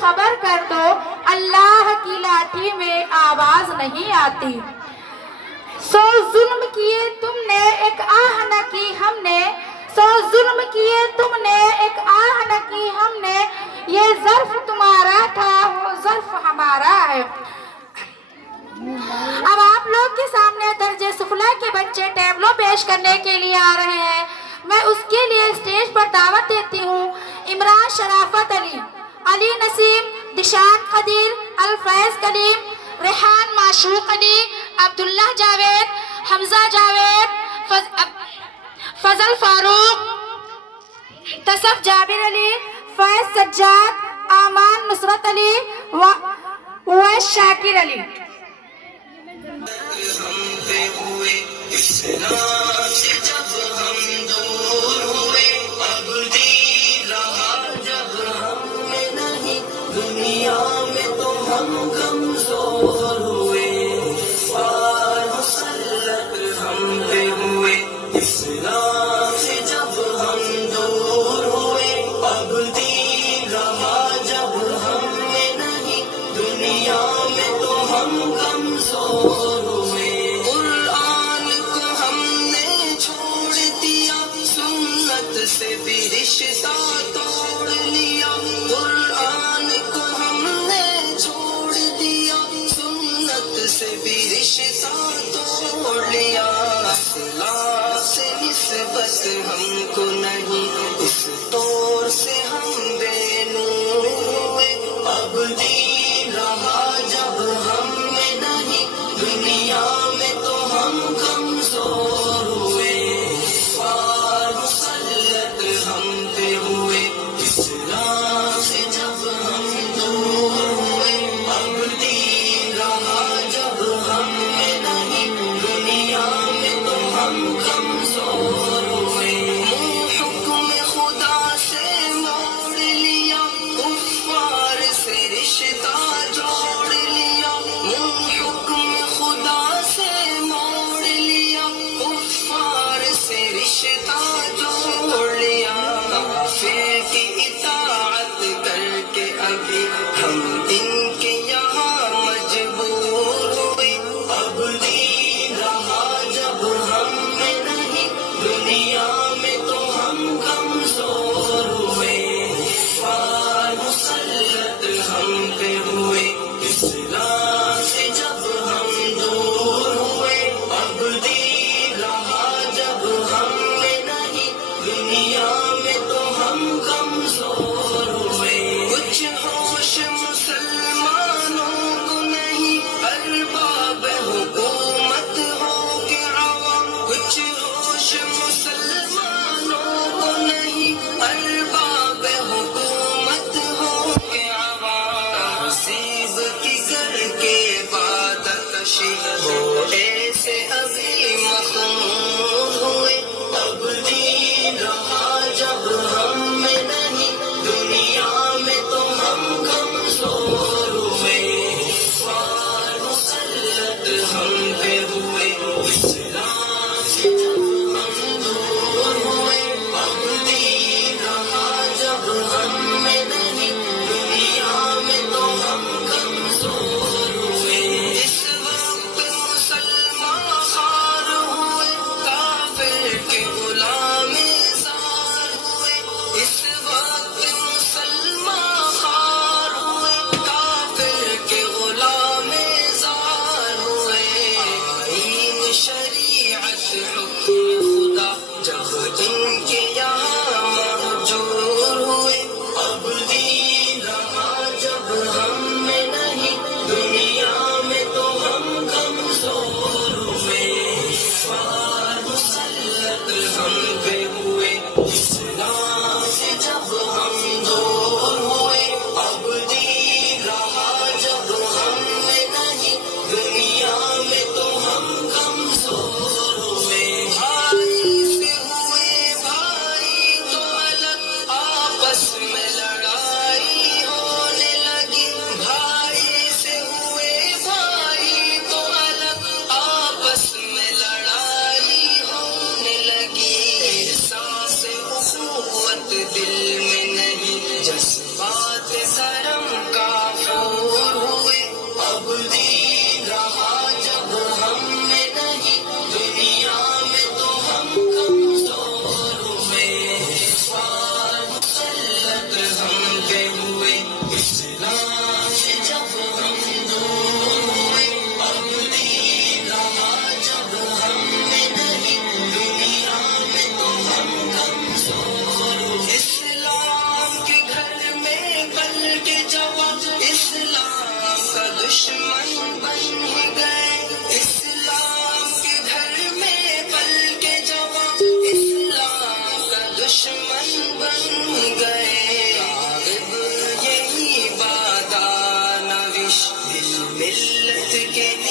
خبر کر دو اللہ کی لاٹھی میں آواز نہیں آتی. سو ظلم کیے تم نے ایک آہ نہ کی ہم نے, سو ظلم کیے تم نے ایک آہ نہ کی ہم نے, یہ ظرف تمہارا تھا وہ ظرف ہمارا ہے. اب آپ لوگ کے سامنے درجے سفلا کے بچے ٹیبلو پیش کرنے کے لیے آ رہے ہیں. میں اس کے لیے اسٹیج پر دعوت دیتی ہوں عمران شرافت علی, علی نسیم, دشان قدیر, الفیض کلیم, ریحان معشوق علی, عبداللہ جاوید, حمزہ جاوید, فضل فاروق, تصف جابر علی, فیض سجاد, آمان نصرت علی, ویس شاکر علی. دنیا میں تو ہم کمزور ہوئے, اور مسلط ہم پہ ہوئے, اسلام سے جب ہم دور ہوئے, اب دین رہا جب ہم میں نہیں, دنیا میں تو ہم کمزور ہوئے. قرآن کو ہم نے چھوڑ دیا, سنت سے بھی رشتہ توڑ لیا, قرآن کو ہم نے چھوڑ دیا, کے